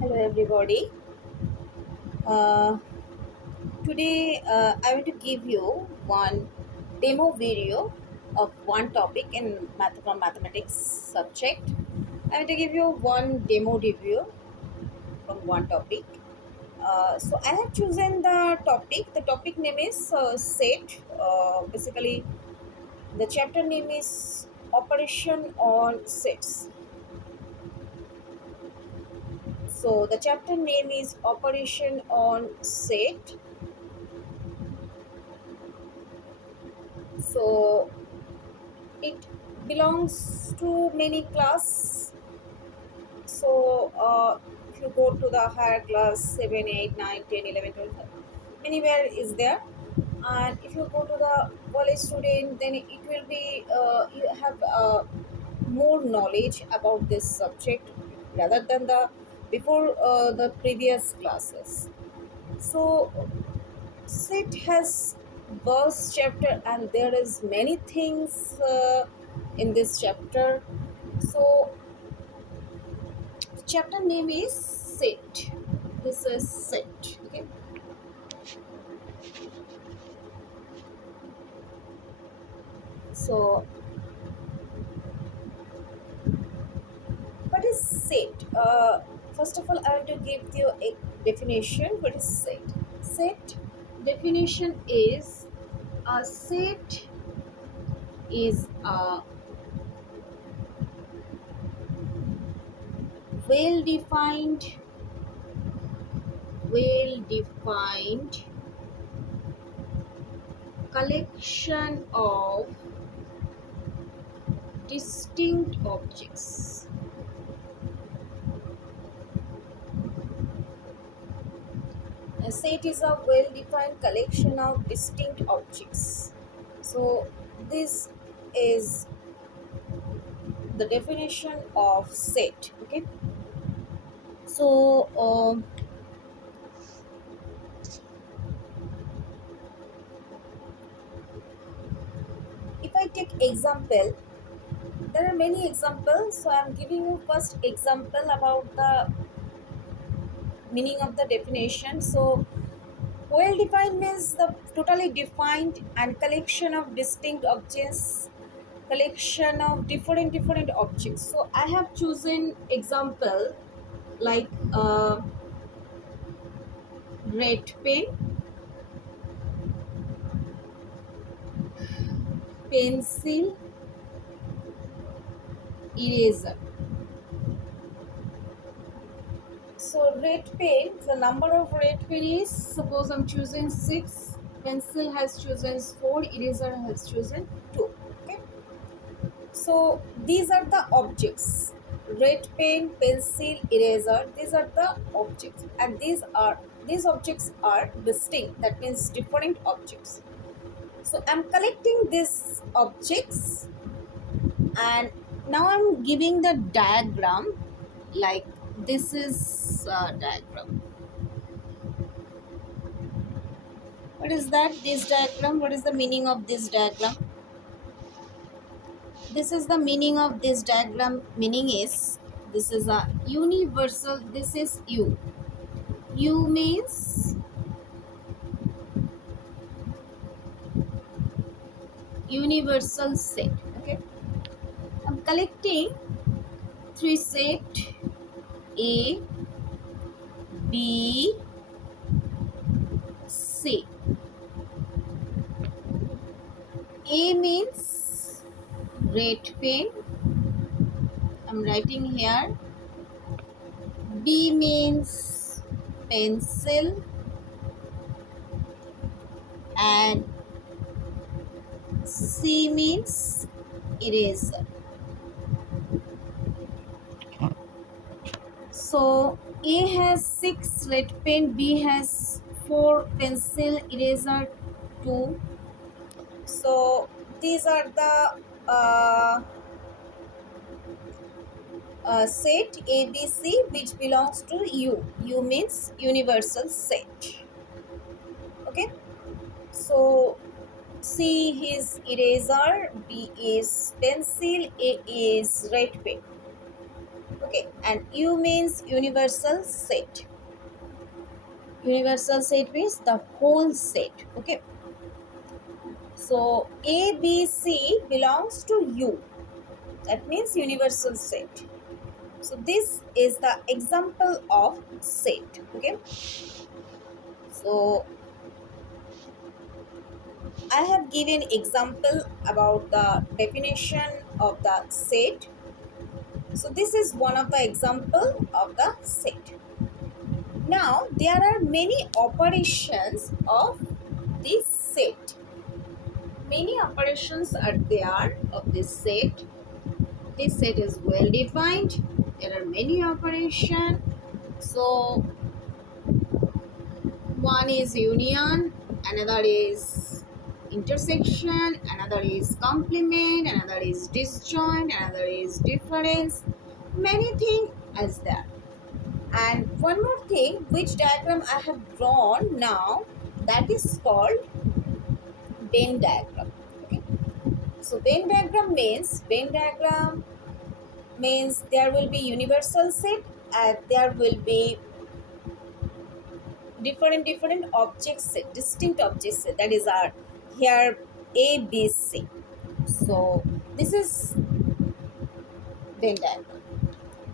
Hello, everybody. Uh, Today, I want to give you one demo video of one topic in mathematics subject. I want to give you one demo review from one topic. So, I have chosen the topic. The topic name is set. Basically, the chapter name is Operation on Sets. So, the chapter name is Operation on Set. So, it belongs to many class. So if you go to the higher class 7, 8, 9, 10, 11, 12, anywhere is there. And if you go to the college student, then it will be you have more knowledge about this subject rather than the before the previous classes. So sit has verse chapter and there is many things in this chapter. So the chapter name is sit. This is sit. Okay. So what is sit? First of all, I want to give you a definition. What is sit? Sit definition is a sit is a well defined well defined collection of distinct objects. A set is a well defined collection of distinct objects. So, this is the definition of set. Okay. So, if I take example, there are many examples. So, I am giving you first example about the meaning of the definition. So, well defined means the totally defined and collection of distinct objects, collection of different objects. So I have chosen example like red pen, pencil, eraser. So red pen, the number of red pen is, suppose I'm choosing 6, pencil has chosen 4, eraser has chosen 2. Okay. So these are the objects. Red pen, pencil, eraser. These are the objects, and these objects are distinct. That means different objects. So I'm collecting these objects, and now I'm giving the diagram. Like this is diagram. What is that? This diagram. What is the meaning of this diagram? This is the meaning of this diagram. Meaning is this is a universal. This is U. U means universal set. Okay. I'm collecting three set A, B, C. A means red pen. I'm writing here. B means pencil and C means eraser. So A has 6 red pen, B has 4 pencil, eraser 2. So these are the set ABC which belongs to U. U means universal set. Okay. So C is eraser, B is pencil, A is red pen. Okay, and U means universal set. Universal set means the whole set. Okay, so A, B, C belongs to U. That means universal set. So this is the example of set. Okay, so I have given example about the definition of the set. So this is one of the example of the set. Now there are many operations of this set. Many operations are there of this set. This set is well defined. There are many operations. So one is union, another is intersection, another is complement, another is disjoint, another is difference. Many things as that. And one more thing, which diagram I have drawn now, that is called Venn diagram. Okay. So Venn diagram means there will be universal set and there will be different objects set, distinct objects set, that is our here A, B, C. So this is Venn diagram.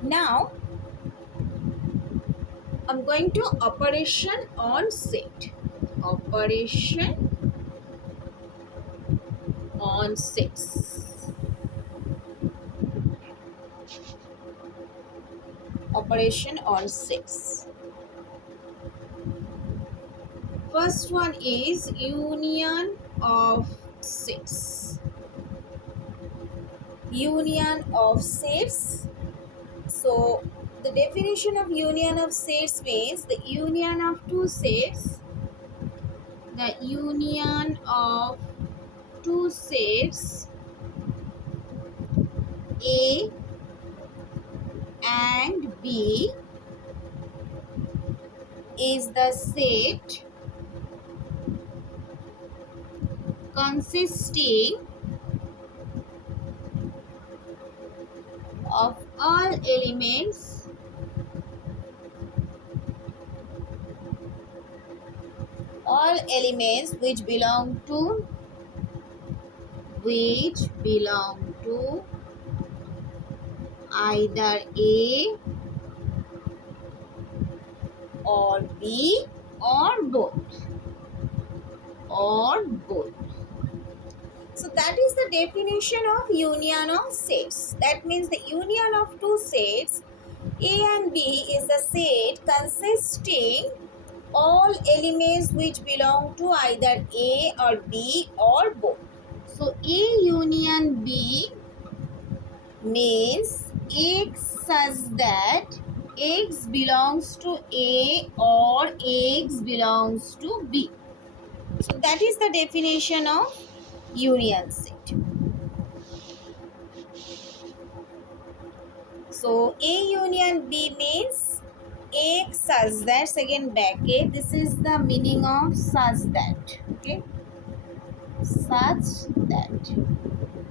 Now I'm going to operation on set. Operation on sets. Operation on sets. First one is union of sets. Union of sets. So the definition of union of sets means the union of two sets. The union of two sets A and B is the set consisting of all elements which belong to either A or B or both. So that is the definition of union of sets. That means the union of two sets A and B is the set consisting all elements which belong to either A or B or both. So A union B means X such that X belongs to A or X belongs to B. So that is the definition of union set. So A union B means X such that, second bracket, this is the meaning of such that. Okay, such that,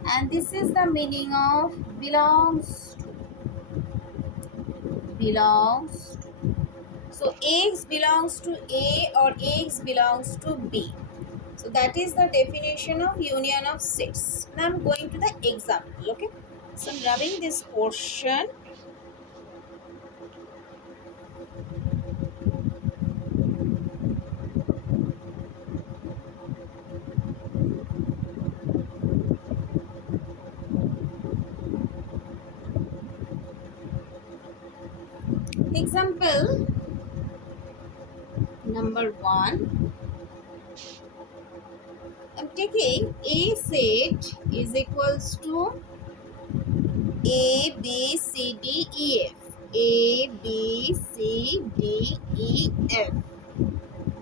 and this is the meaning of belongs to. So X belongs to A or X belongs to B. So that is the definition of union of sets. Now I'm going to the example. Okay, so I'm rubbing this portion. Example number 1. I'm taking A set is equals to A, B, C, D, E, F. A, B, C, D, E, F.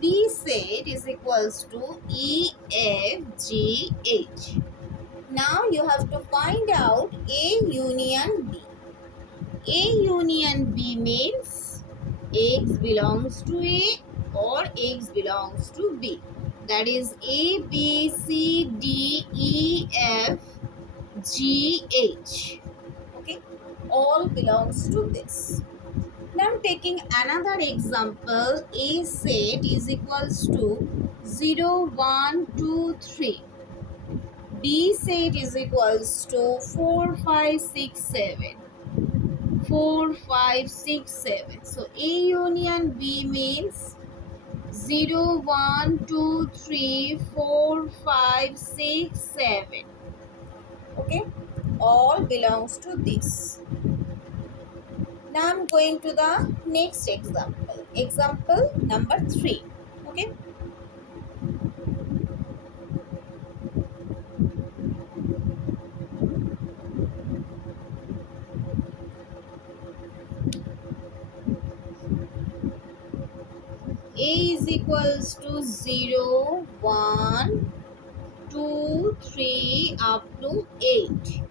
B set is equals to E, F, G, H. Now you have to find out A union B. A union B means X belongs to A or X belongs to B. That is A, B, C, D, E, F, G, H. Okay. all belongs to this. Now I'm taking another example. A set is equals to 0, 1, 2, 3. B set is equals to 4, 5, 6, 7. 4, 5, 6, 7. So A union B means 0, 1, 2, 3, 4, 5, 6, 7. Okay, all belongs to this. Now I'm going to the next example. Example number 3. Okay. A is equals to 0, 1, 2, 3 up to 8.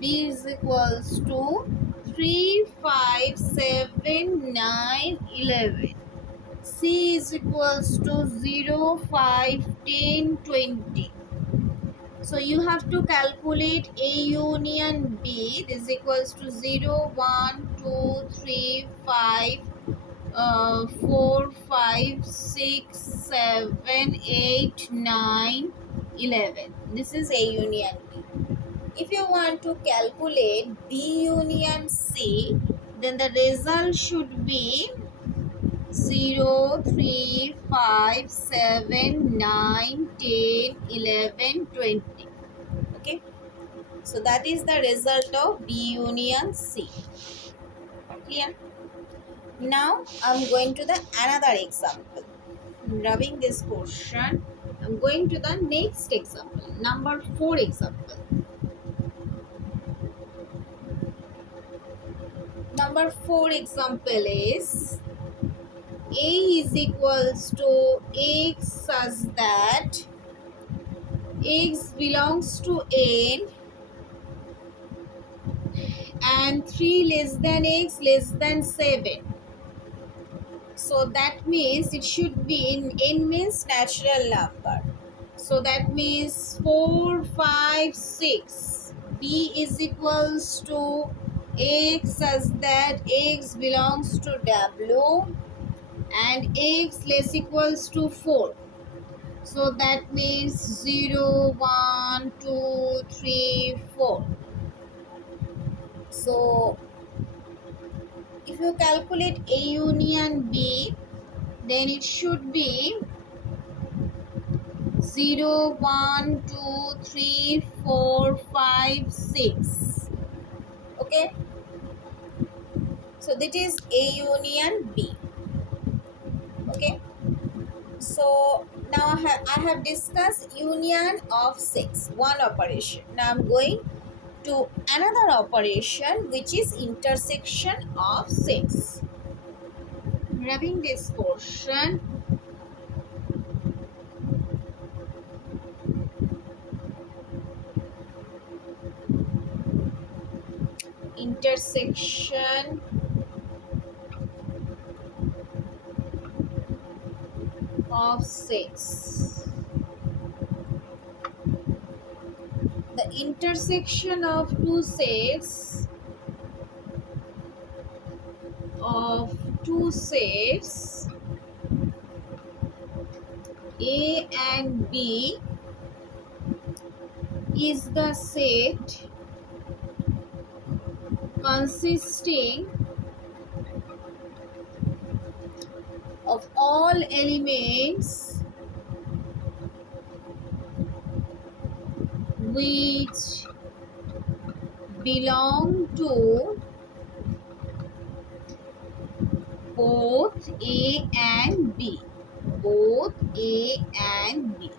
B is equals to 3, 5, 7, 9, 11. C is equals to 0, 5, 10, 20. So you have to calculate A union B. This is equals to 0, 1, 2, 3, 5, 4, 5, 6, 7, 8, 9, 11. This is A union B. If you want to calculate B union C, then the result should be 0, 3, 5, 7, 9, 10, 11, 20. Okay. So that is the result of B union C. Clear? Now I'm going to the another example. Rubbing this portion, I'm going to the next example, number 4 example. Number 4 example is A is equals to x such that x belongs to n and 3 less than x less than 7. So that means it should be in n means natural number. So that means 4, 5, 6. B is equals to x such that x belongs to W and x less equals to 4. So that means 0, 1, 2, 3, 4. So if you calculate A union B, then it should be 0, 1, 2, 3, 4, 5, 6. Okay. So that is A union B. Okay. So now I have discussed union of 6, one operation. Now I'm going to another operation which is intersection of 6. Rubbing this portion, intersection of 6. The intersection of two sets A and B is the set consisting of all elements which belong to both A and B. Both A and B.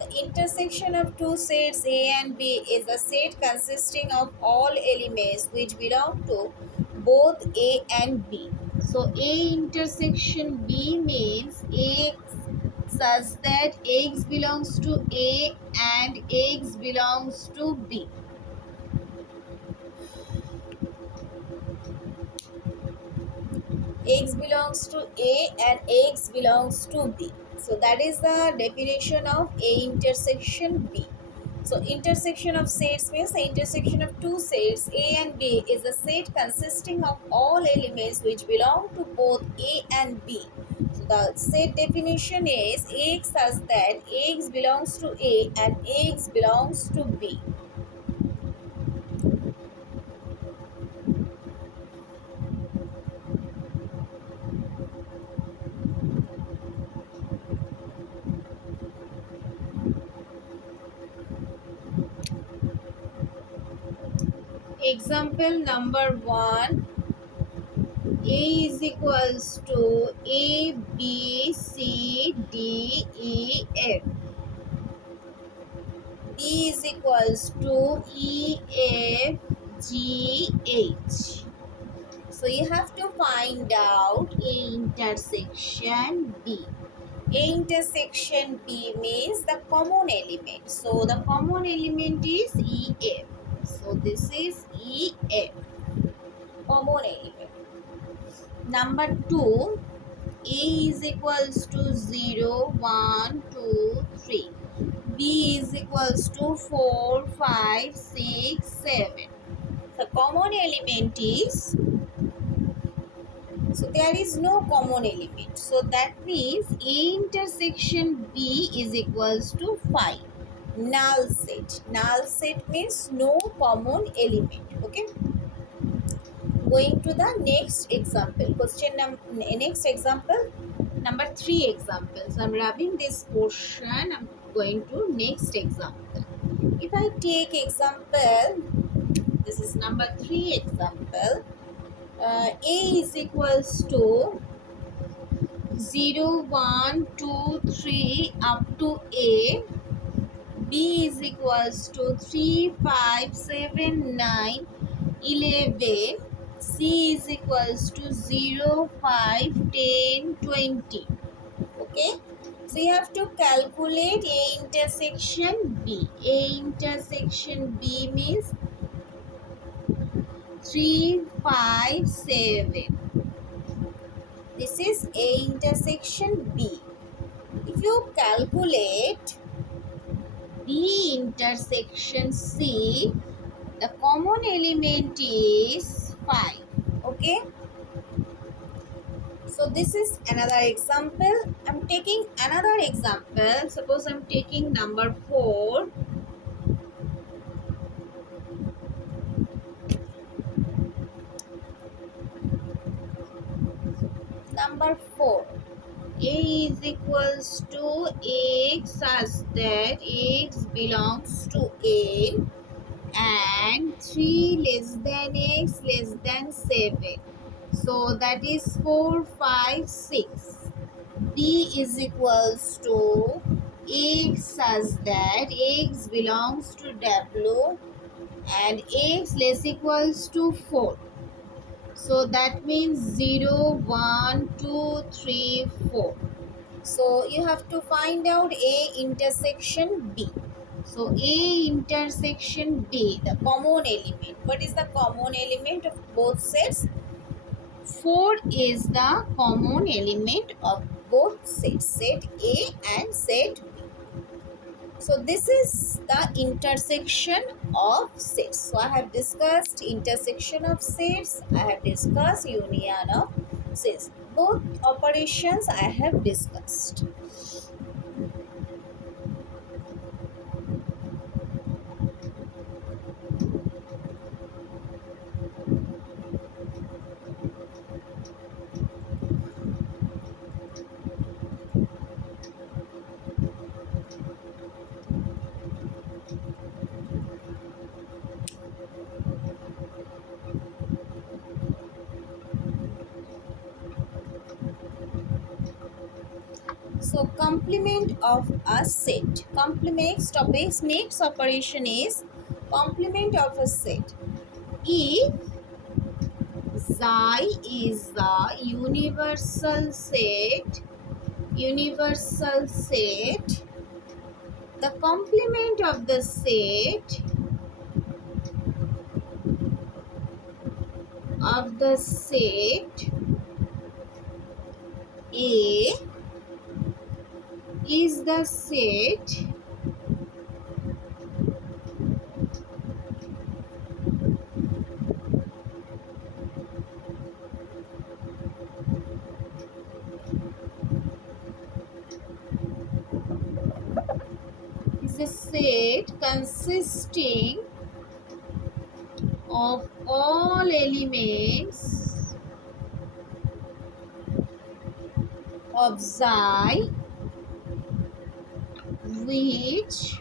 The intersection of two sets A and B is a set consisting of all elements which belong to both A and B. So A intersection B means X such that X belongs to A and X belongs to B. X belongs to A and X belongs to B. So that is the definition of A intersection B. So intersection of sets means the intersection of two sets A and B is a set consisting of all elements which belong to both A and B. So the set definition is X such that X belongs to A and X belongs to B. Example number 1. A is equals to A, B, C, D, E, F. B is equals to E, F, G, H. So you have to find out A intersection B. A intersection B means the common element. So the common element is EF. So this is EF, common element. Number 2, A is equals to 0, 1, 2, 3. B is equals to 4, 5, 6, 7. The common element is, so there is no common element. So that means A intersection B is equals to 5. Null set. Null set means no common element. Okay. Going to the next example. Next example number 3 example. So I'm wrapping this portion. I'm going to next example. If I take example, this is number 3 example. A is equals to 0, 1, 2, 3 up to A. B is equals to 3, 5, 7, 9, 11. C is equals to 0, 5, 10, 20. Okay. So you have to calculate A intersection B. A intersection B means 3, 5, 7. This is A intersection B. If you calculate B intersection C, the common element is 5. Okay. So this is another example. I'm taking another example. Suppose I'm taking number 4. Number 4. A is equals to X such that X belongs to A and 3 less than X less than 7. So that is 4, 5, 6. B is equals to X such that X belongs to W and X less equals to 4. So that means 0, 1, 2, 3, 4. So you have to find out A intersection B. So A intersection B, the common element. What is the common element of both sets? 4 is the common element of both sets, set A and set B. So this is the intersection of sets. So I have discussed intersection of sets. I have discussed union of sets. Both operations I have discussed. So complement of a set. Next operation is complement of a set. If Xi is the universal set, the complement of the set A is the set a set consisting of all elements of Xi which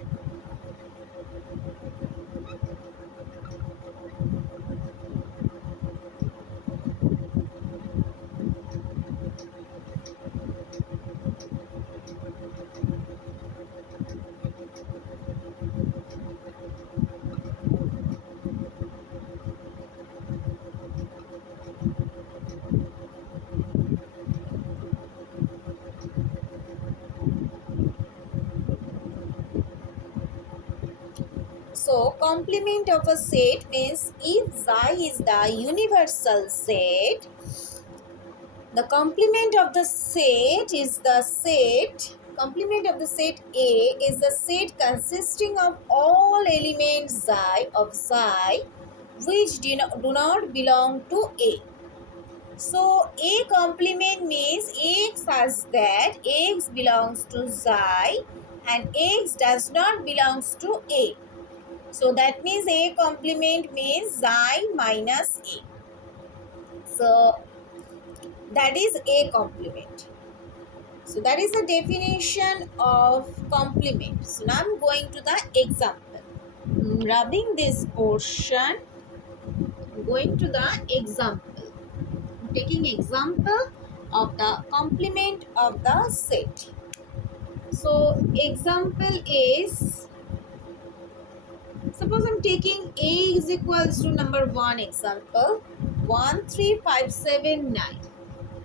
so complement of a set means if Xi is the universal set, the complement of the set is the set, complement of the set A is the set consisting of all elements Xi which do not belong to A. So A complement means X such that X belongs to Xi and X does not belongs to A. So that means A complement means Xi minus A. So that is A complement. So that is the definition of complement. So now I'm going to the example. Rubbing this portion, going to the example. Taking example of the complement of the set. So example is, suppose I'm taking A is equals to number 1 example 1 3 5 7 9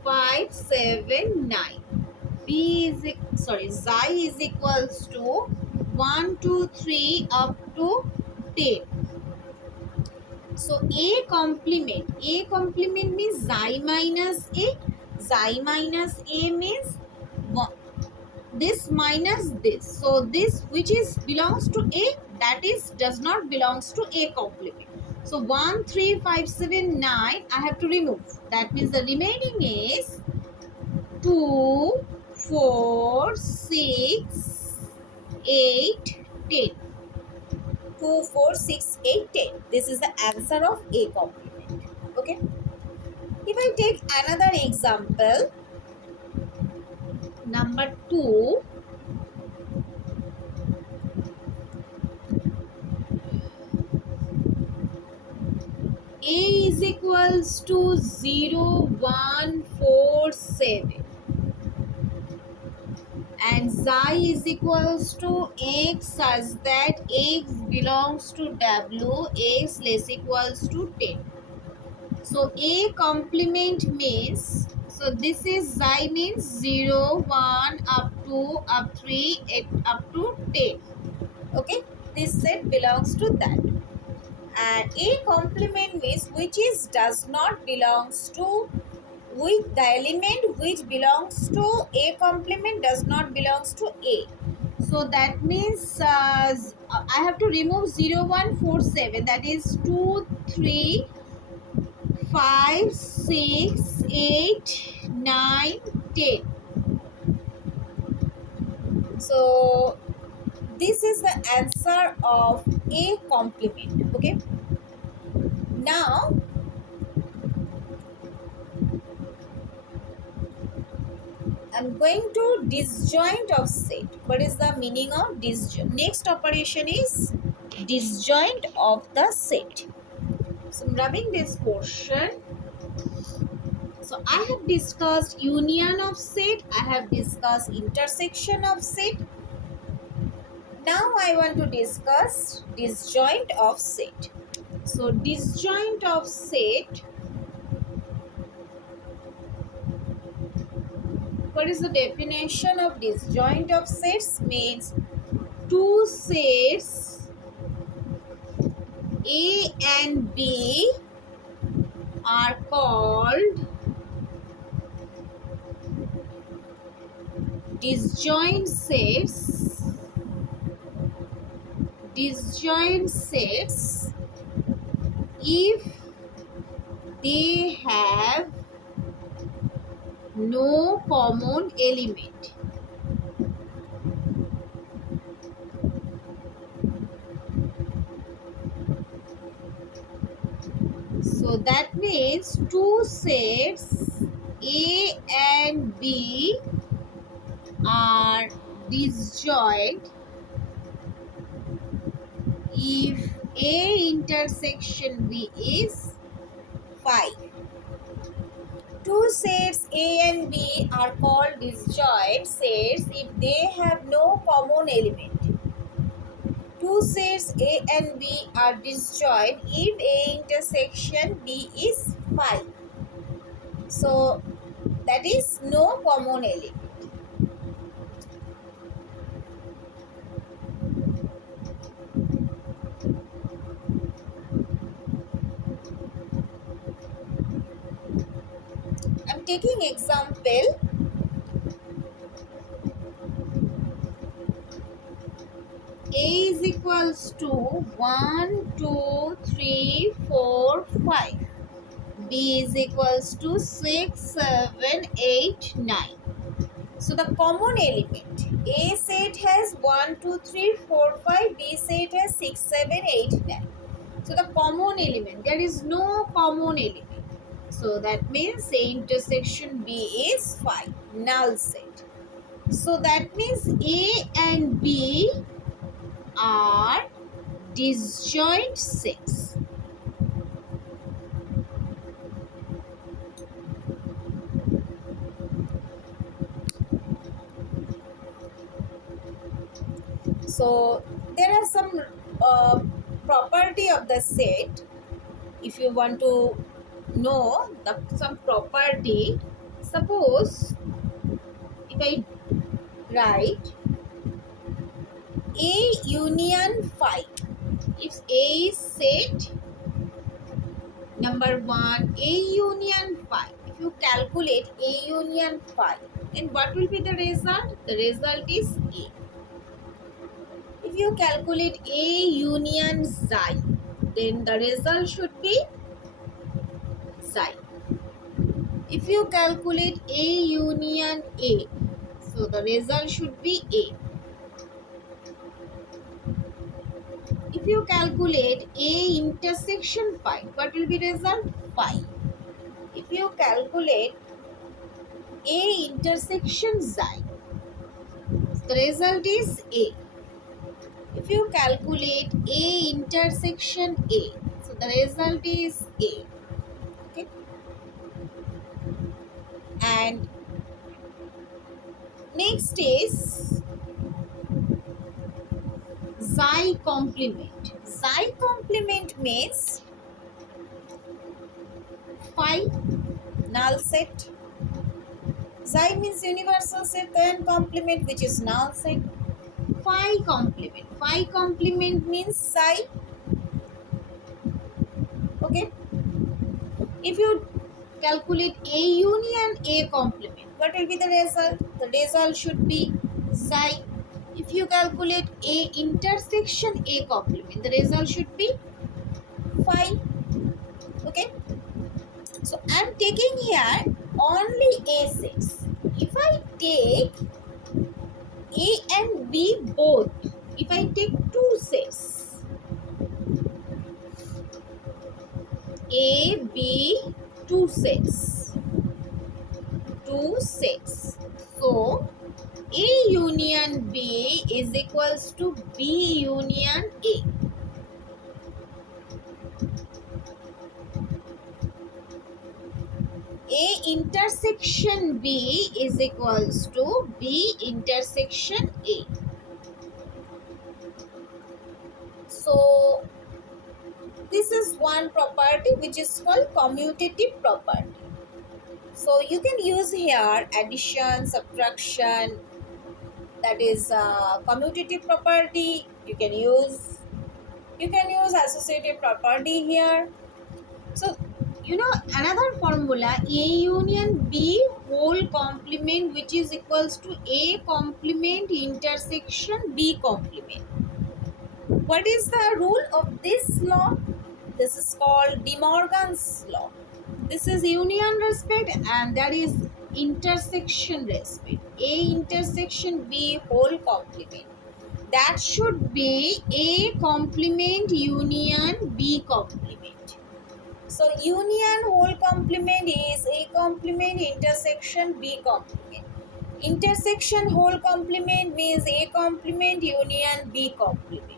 5 7 9. B is Xi is equals to 1 2 3 up to 10. So A complement means Xi minus A. Xi minus A means this minus this. So this which is belongs to A, that is does not belongs to A complement. So 1 3 5 7 9 I have to remove. That means the remaining is 2 4 6 8 10. 2 4 6 8 10. This is the answer of A complement. Okay. If I take another example, number 2, A is equals to 0 1 4 7 and Xi is equals to X such that X belongs to W, X less equals to 10. So A complement means, so this is Xi means 0 1 up to up 3 8 up to 10. Okay, this set belongs to that. And A complement means which is does not belongs to, with the element which belongs to A complement does not belongs to A. So that means I have to remove 0 1 4 7, that is 2 3 5 6 8 9 10. So this is the answer of A complement. Okay, now I'm going to disjoint of set. What is the meaning of disjoint? Next operation is disjoint of the set. So I'm rubbing this portion. So I have discussed union of set. I have discussed intersection of set. Now I want to discuss disjoint of set. So disjoint of set. What is the definition of disjoint of sets? Means two sets A and B are called disjoint sets. Disjoint sets if they have no common element. means two sets A and B are disjoint if A intersection B is 5. Two sets A and B are called disjoint sets if they have no common element. Two sets A and B are disjoint if A intersection B is 5. So that is no common element. I'm taking example. A is equals to 1, 2, 3, 4, 5. B is equals to 6, 7, 8, 9. So the common element, A set has 1, 2, 3, 4, 5, B set has 6, 7, 8, 9. So the common element, there is no common element. So that means A intersection B is 5, null set. So that means A and B are disjoint sets. So there are some uh, property of the set. If you want to know some property, suppose if I write A union 5, if A is set number 1, A union 5, if you calculate A union 5, then what will be the result? The result is A. If you calculate A union Xi, then the result should be Xi. If you calculate A union A, so the result should be A. If you calculate A intersection phi, what will be result? Phi. If you calculate A intersection Xi, the result is A. If you calculate A intersection A, so the result is A. Okay. And next is Xi complement. Xi complement means phi null set. Xi means universal set, then complement which is null set. Phi complement. Phi complement means psi. Okay. If you calculate A union A complement, what will be the result? The result should be psi. If you calculate A intersection A complement, the result should be phi. Okay. So I am taking here only A sets. If I take A and B both, if I take two sets, A, B, two sets. So A union B is equals to B union A. A intersection B is equals to B intersection A. So this is one property which is called commutative property. So you can use here addition, subtraction, that is commutative property. You can use associative property here. So you know another formula, A union B whole complement, which is equals to A complement intersection B complement. What is the rule of this law? This is called De Morgan's law. This is union respect and that is intersection respect. A intersection B whole complement. That should be A complement union B complement. So union whole complement is A complement intersection B complement. Intersection whole complement means A complement union B complement.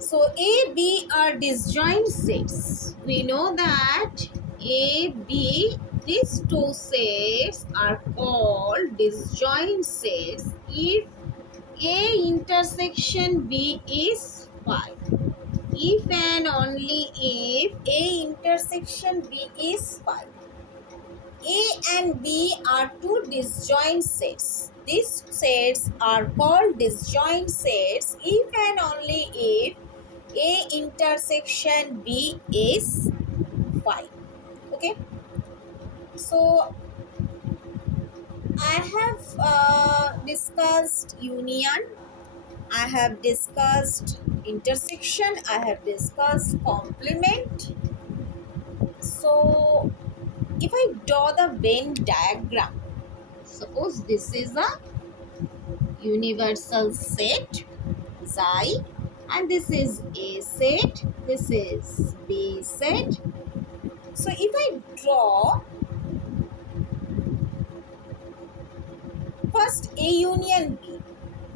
So A, B are disjoint sets. We know that A, B, these two sets are called disjoint sets if A intersection B is phi. If and only if A intersection B is phi. A and B are two disjoint sets. These sets are called disjoint sets if and only if A intersection B is phi. Okay. So I have discussed union. I have discussed intersection. I have discussed complement. So if I draw the Venn diagram, suppose this is a universal set xi and this is A set, this is B set. So if I draw first A union B,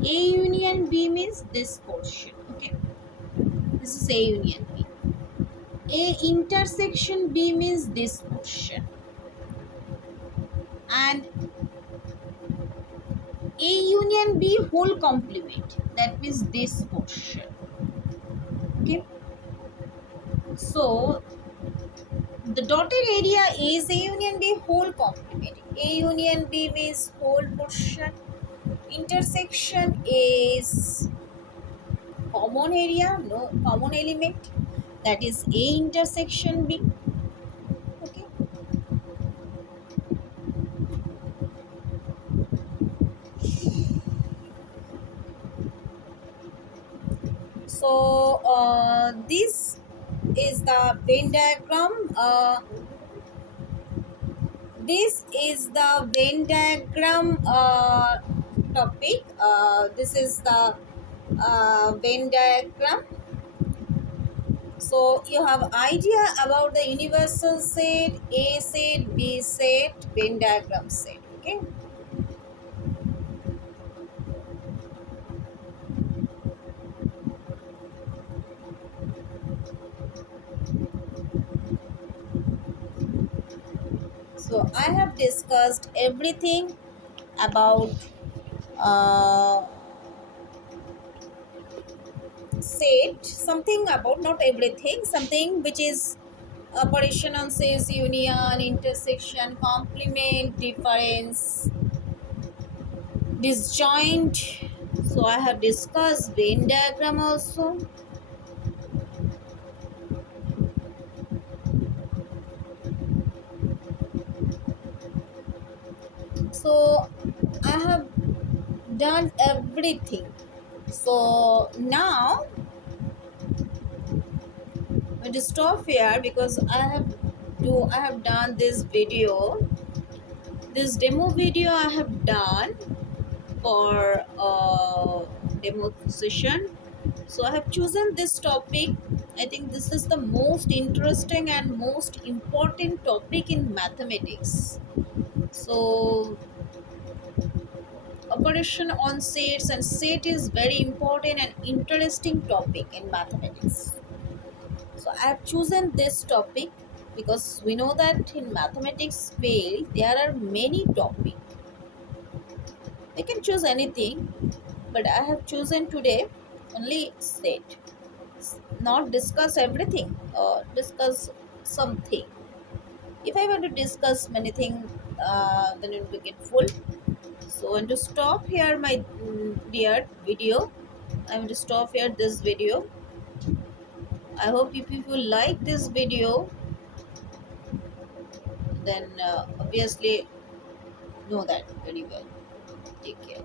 A union B means this portion. Okay, this is A union B. A intersection B means this portion, and A union B whole complement, that means this portion. Okay, so the dotted area is A union B whole complement. A union B means whole portion. Intersection is common area, no common element, that is A intersection B. Okay, so this is the Venn diagram. This is the Venn diagram topic. This is the Venn diagram. So you have idea about the universal set, A set, B set, Venn diagram set. Okay. So I have discussed everything about uh, set, something about, not everything, something which is operation on says union, intersection, complement, difference, disjoint. So I have discussed Venn diagram also. So I have done everything. So now I'm going to stop here because I have done this video. This demo video I have done for demo session. So I have chosen this topic. I think this is the most interesting and most important topic in mathematics. So operation on sets and set is very important and interesting topic in mathematics. So I have chosen this topic because we know that in mathematics field there are many topics. We can choose anything, but I have chosen today only set. Not discuss everything or discuss something. If I want to discuss many things, then it will get full. So I want to stop here my dear video. I want to stop here this video. I hope if you like this video, then obviously know that very well. Take care.